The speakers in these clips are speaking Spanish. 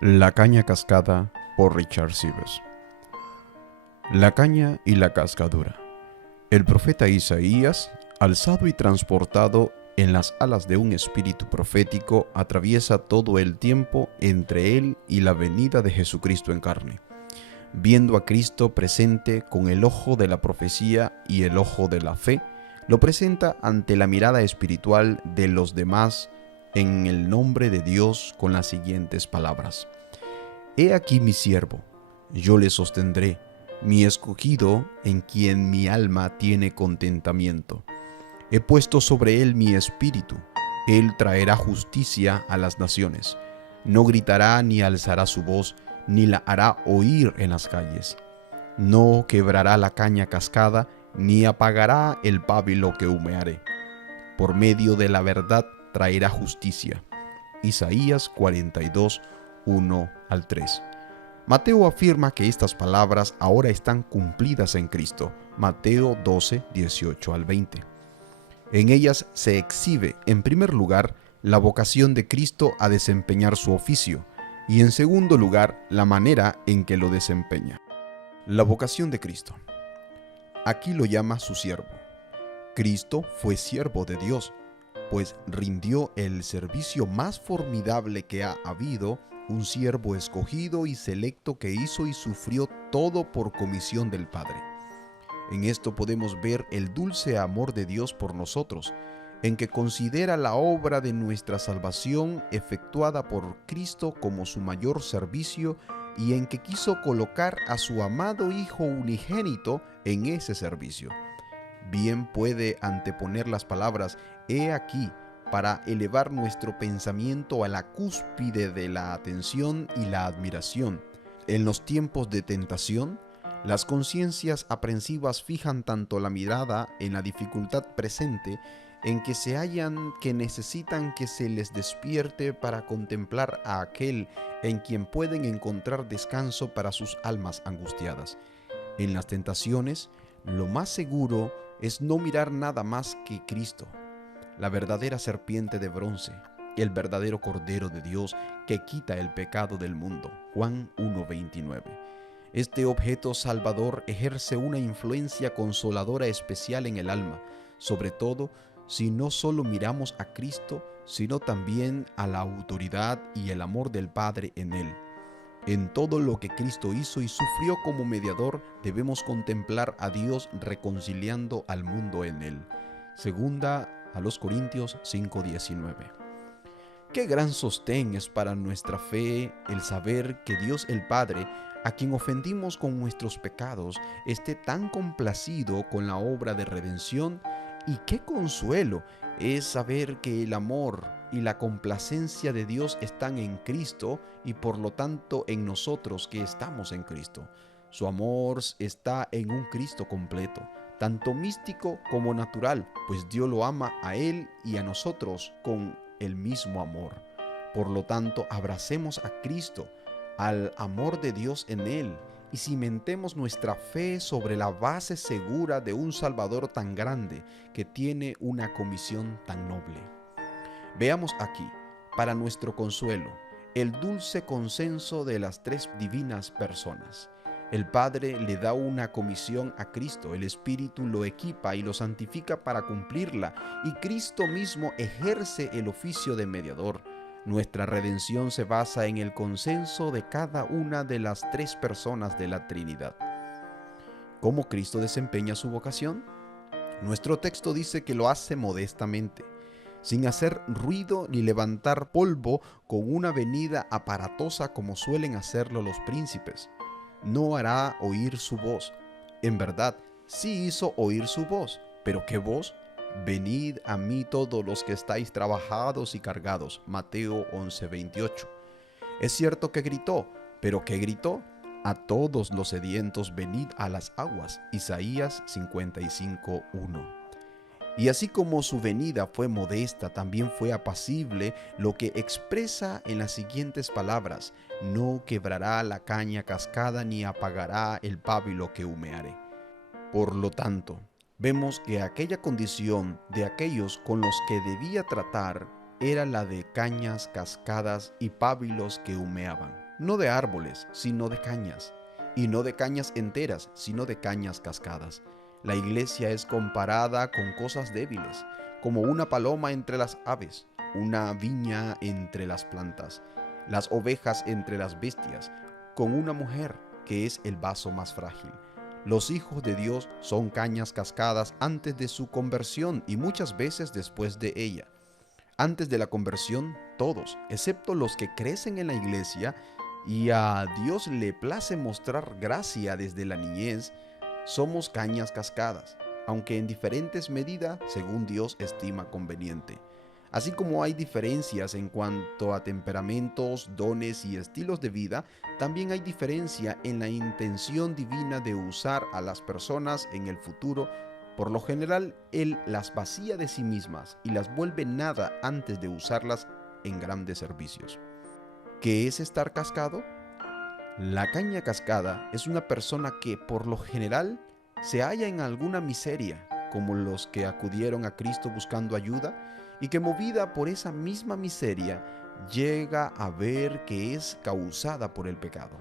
La caña cascada por Richard Sibbes. La caña y la cascadura. El profeta Isaías, alzado y transportado en las alas de un espíritu profético, atraviesa todo el tiempo entre él y la venida de Jesucristo en carne, viendo a Cristo presente con el ojo de la profecía y el ojo de la fe, lo presenta ante la mirada espiritual de los demás en el nombre de Dios con las siguientes palabras: He aquí mi siervo, yo le sostendré, mi escogido en quien mi alma tiene contentamiento. He puesto sobre él mi espíritu, él traerá justicia a las naciones. No gritará ni alzará su voz, ni la hará oír en las calles. No quebrará la caña cascada, ni apagará el pábilo que humeare. Por medio de la verdad traerá justicia. Isaías 42, 1 al 3. Mateo afirma que estas palabras ahora están cumplidas en Cristo. Mateo 12, 18 al 20. En ellas se exhibe, en primer lugar, la vocación de Cristo a desempeñar su oficio, y en segundo lugar, la manera en que lo desempeña. La vocación de Cristo. Aquí lo llama su siervo. Cristo fue siervo de Dios, pues rindió el servicio más formidable que ha habido, un siervo escogido y selecto que hizo y sufrió todo por comisión del Padre. En esto podemos ver el dulce amor de Dios por nosotros, en que considera la obra de nuestra salvación efectuada por Cristo como su mayor servicio y en que quiso colocar a su amado Hijo unigénito en ese servicio. Bien puede anteponer las palabras «He aquí» para elevar nuestro pensamiento a la cúspide de la atención y la admiración. En los tiempos de tentación, las conciencias aprensivas fijan tanto la mirada en la dificultad presente en que se hallan que necesitan que se les despierte para contemplar a aquel en quien pueden encontrar descanso para sus almas angustiadas. En las tentaciones, lo más seguro es no mirar nada más que Cristo, la verdadera serpiente de bronce, el verdadero Cordero de Dios que quita el pecado del mundo. Juan 1:29. Este objeto salvador ejerce una influencia consoladora especial en el alma, sobre todo si no solo miramos a Cristo, sino también a la autoridad y el amor del Padre en él. En todo lo que Cristo hizo y sufrió como mediador, debemos contemplar a Dios reconciliando al mundo en él. Segunda a los Corintios 5:19. Qué gran sostén es para nuestra fe el saber que Dios el Padre, a quien ofendimos con nuestros pecados, esté tan complacido con la obra de redención, y qué consuelo es saber que el amor y la complacencia de Dios están en Cristo y por lo tanto en nosotros que estamos en Cristo. Su amor está en un Cristo completo, tanto místico como natural, pues Dios lo ama a Él y a nosotros con el mismo amor. Por lo tanto, abracemos a Cristo, al amor de Dios en Él, y cimentemos nuestra fe sobre la base segura de un Salvador tan grande que tiene una comisión tan noble. Veamos aquí, para nuestro consuelo, el dulce consenso de las tres divinas personas. El Padre le da una comisión a Cristo, el Espíritu lo equipa y lo santifica para cumplirla, y Cristo mismo ejerce el oficio de mediador. Nuestra redención se basa en el consenso de cada una de las tres personas de la Trinidad. ¿Cómo Cristo desempeña su vocación? Nuestro texto dice que lo hace modestamente, sin hacer ruido ni levantar polvo con una venida aparatosa como suelen hacerlo los príncipes. No hará oír su voz. En verdad, sí hizo oír su voz. ¿Pero qué voz? Venid a mí todos los que estáis trabajados y cargados. Mateo 11:28. Es cierto que gritó, pero ¿qué gritó? A todos los sedientos venid a las aguas. Isaías 55:1. Y así como su venida fue modesta, también fue apacible, lo que expresa en las siguientes palabras: no quebrará la caña cascada ni apagará el pábilo que humeare. Por lo tanto, vemos que aquella condición de aquellos con los que debía tratar era la de cañas cascadas y pábilos que humeaban. no de árboles, sino de cañas, y no de cañas enteras, sino de cañas cascadas. La iglesia es comparada con cosas débiles, como una paloma entre las aves, una viña entre las plantas, las ovejas entre las bestias, con una mujer que es el vaso más frágil. Los hijos de Dios son cañas cascadas antes de su conversión y muchas veces después de ella. Antes de la conversión, todos, excepto los que crecen en la iglesia y a Dios le place mostrar gracia desde la niñez, somos cañas cascadas, aunque en diferentes medidas según Dios estima conveniente. Así como hay diferencias en cuanto a temperamentos, dones y estilos de vida, también hay diferencia en la intención divina de usar a las personas en el futuro. Por lo general, Él las vacía de sí mismas y las vuelve nada antes de usarlas en grandes servicios. ¿Qué es estar cascado? La caña cascada es una persona que por lo general se halla en alguna miseria, como los que acudieron a Cristo buscando ayuda, y que movida por esa misma miseria llega a ver que es causada por el pecado.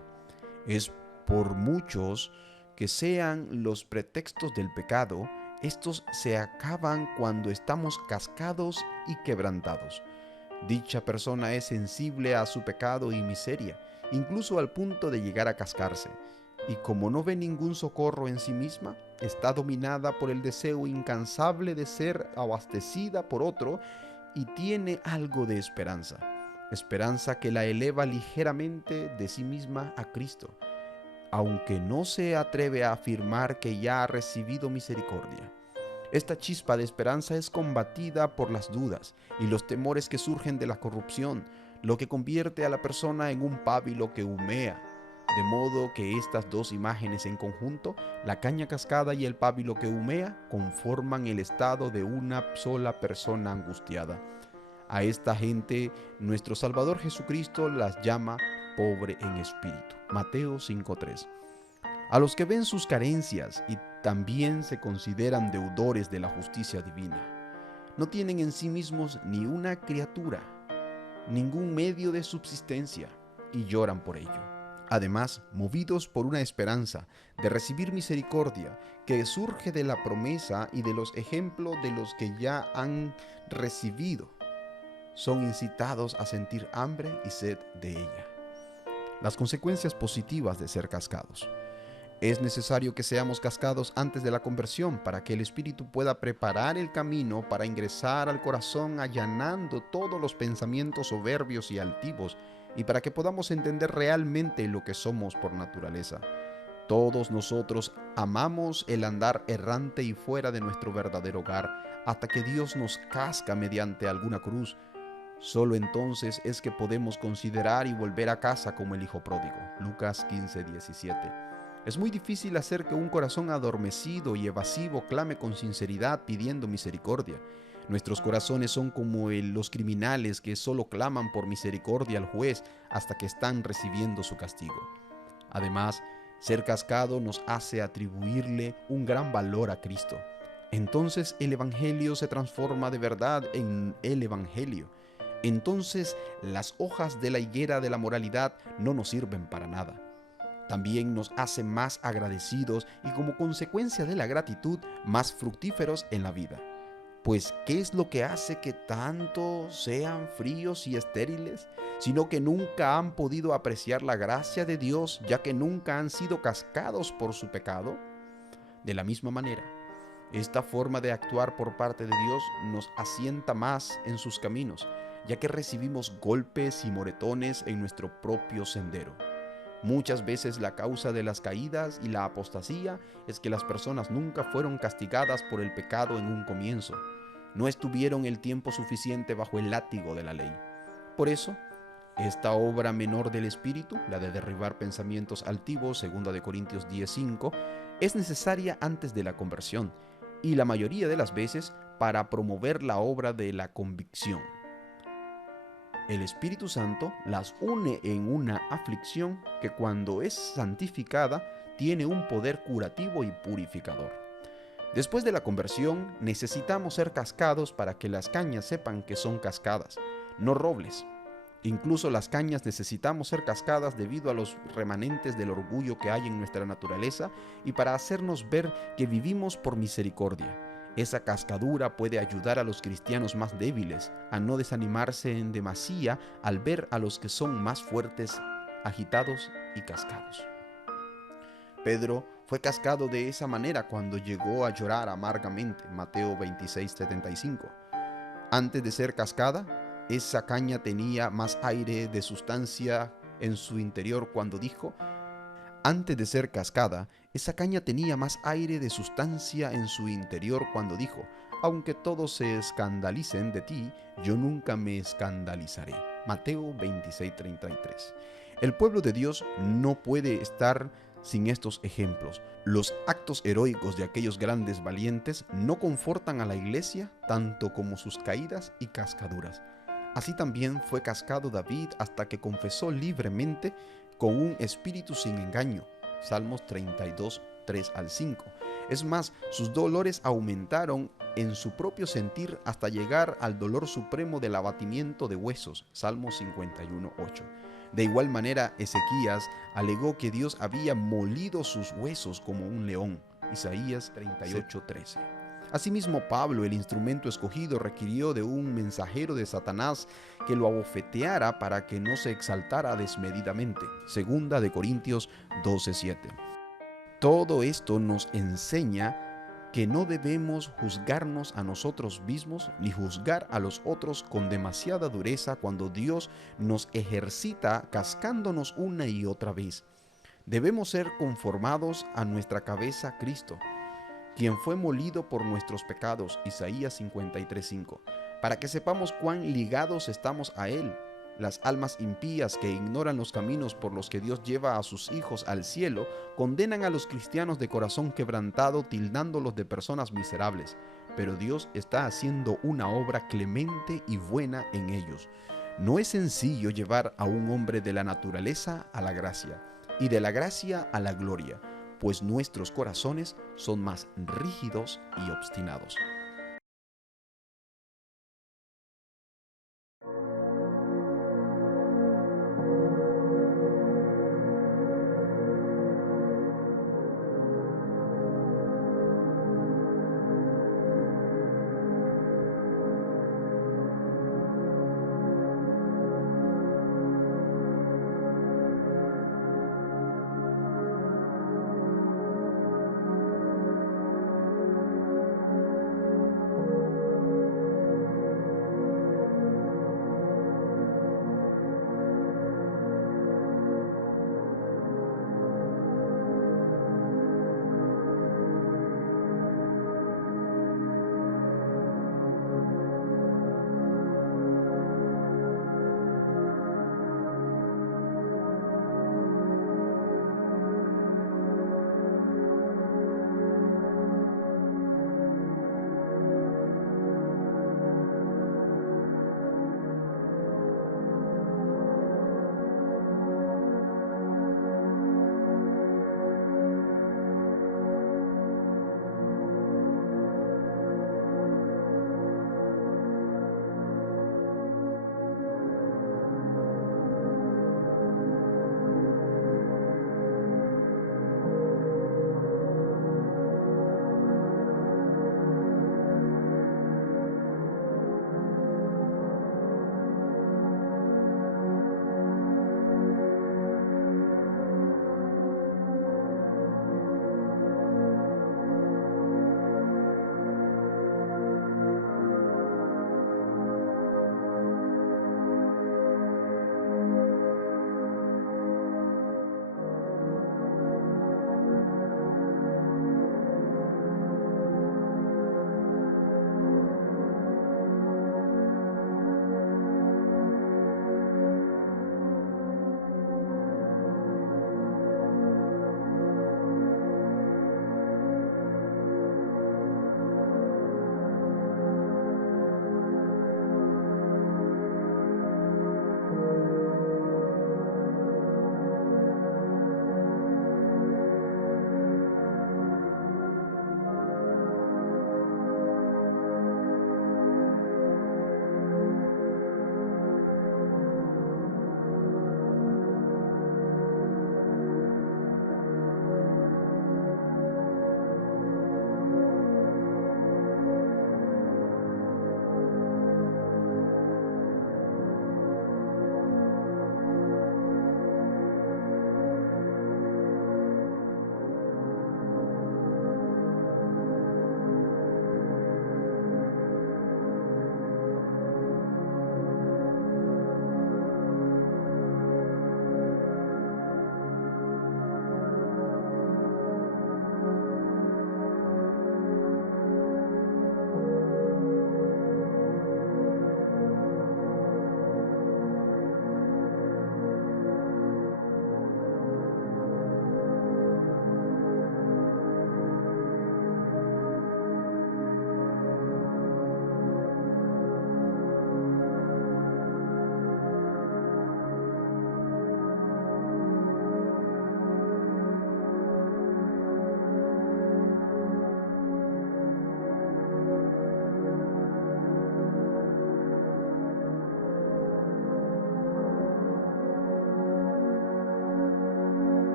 Es por muchos que sean los pretextos del pecado, estos se acaban cuando estamos cascados y quebrantados. Dicha persona es sensible a su pecado y miseria, incluso al punto de llegar a cascarse, y como no ve ningún socorro en sí misma, está dominada por el deseo incansable de ser abastecida por otro y tiene algo de esperanza, esperanza que la eleva ligeramente de sí misma a Cristo, aunque no se atreve a afirmar que ya ha recibido misericordia. Esta chispa de esperanza es combatida por las dudas y los temores que surgen de la corrupción, lo que convierte a la persona en un pábilo que humea. De modo que estas dos imágenes en conjunto, la caña cascada y el pábilo que humea, conforman el estado de una sola persona angustiada. A esta gente, nuestro Salvador Jesucristo las llama pobre en espíritu. Mateo 5:3. A los que ven sus carencias y también se consideran deudores de la justicia divina. No tienen en sí mismos ni una criatura, ningún medio de subsistencia, y lloran por ello. Además, movidos por una esperanza de recibir misericordia que surge de la promesa y de los ejemplos de los que ya han recibido, son incitados a sentir hambre y sed de ella. Las consecuencias positivas de ser cascados. Es necesario que seamos cascados antes de la conversión para que el Espíritu pueda preparar el camino para ingresar al corazón allanando todos los pensamientos soberbios y altivos y para que podamos entender realmente lo que somos por naturaleza. Todos nosotros amamos el andar errante y fuera de nuestro verdadero hogar hasta que Dios nos casca mediante alguna cruz. Solo entonces es que podemos considerar y volver a casa como el hijo pródigo. Lucas 15:17. Es muy difícil hacer que un corazón adormecido y evasivo clame con sinceridad pidiendo misericordia. Nuestros corazones son como los criminales que solo claman por misericordia al juez hasta que están recibiendo su castigo. Además, ser cascado nos hace atribuirle un gran valor a Cristo. Entonces el Evangelio se transforma de verdad en el Evangelio. Entonces las hojas de la higuera de la moralidad no nos sirven para nada. También nos hace más agradecidos y como consecuencia de la gratitud más fructíferos en la vida. Pues, ¿qué es lo que hace que tanto sean fríos y estériles? Sino que nunca han podido apreciar la gracia de Dios, ya que nunca han sido cascados por su pecado. De la misma manera, esta forma de actuar por parte de Dios nos asienta más en sus caminos, ya que recibimos golpes y moretones en nuestro propio sendero. Muchas veces la causa de las caídas y la apostasía es que las personas nunca fueron castigadas por el pecado en un comienzo. No estuvieron el tiempo suficiente bajo el látigo de la ley. Por eso, esta obra menor del Espíritu, la de derribar pensamientos altivos, 2 Corintios 10:5, es necesaria antes de la conversión y la mayoría de las veces para promover la obra de la convicción. El Espíritu Santo las une en una aflicción que cuando es santificada tiene un poder curativo y purificador. Después de la conversión necesitamos ser cascados para que las cañas sepan que son cascadas, no robles. Incluso las cañas necesitamos ser cascadas debido a los remanentes del orgullo que hay en nuestra naturaleza y para hacernos ver que vivimos por misericordia. Esa cascadura puede ayudar a los cristianos más débiles a no desanimarse en demasía al ver a los que son más fuertes, agitados y cascados. Pedro fue cascado de esa manera cuando llegó a llorar amargamente, Mateo 26:75. Antes de ser cascada, esa caña tenía más aire de sustancia en su interior cuando dijo, antes de ser cascada, esa caña tenía más aire de sustancia en su interior cuando dijo, aunque todos se escandalicen de ti, yo nunca me escandalizaré. Mateo 26:33. El pueblo de Dios no puede estar sin estos ejemplos. Los actos heroicos de aquellos grandes valientes no confortan a la iglesia tanto como sus caídas y cascaduras. Así también fue cascado David hasta que confesó libremente con un espíritu sin engaño. Salmos 32, 3 al 5. Es más, sus dolores aumentaron en su propio sentir hasta llegar al dolor supremo del abatimiento de huesos. Salmos 51, 8. De igual manera, Ezequías alegó que Dios había molido sus huesos como un león. Isaías 38, 13. Asimismo, Pablo, el instrumento escogido, requirió de un mensajero de Satanás que lo abofeteara para que no se exaltara desmedidamente. Segunda de Corintios 12:7. Todo esto nos enseña que no debemos juzgarnos a nosotros mismos ni juzgar a los otros con demasiada dureza cuando Dios nos ejercita cascándonos una y otra vez. Debemos ser conformados a nuestra cabeza Cristo, quien fue molido por nuestros pecados, Isaías 53:5, para que sepamos cuán ligados estamos a Él. Las almas impías que ignoran los caminos por los que Dios lleva a sus hijos al cielo, condenan a los cristianos de corazón quebrantado, tildándolos de personas miserables. Pero Dios está haciendo una obra clemente y buena en ellos. No es sencillo llevar a un hombre de la naturaleza a la gracia, y de la gracia a la gloria, pues nuestros corazones son más rígidos y obstinados.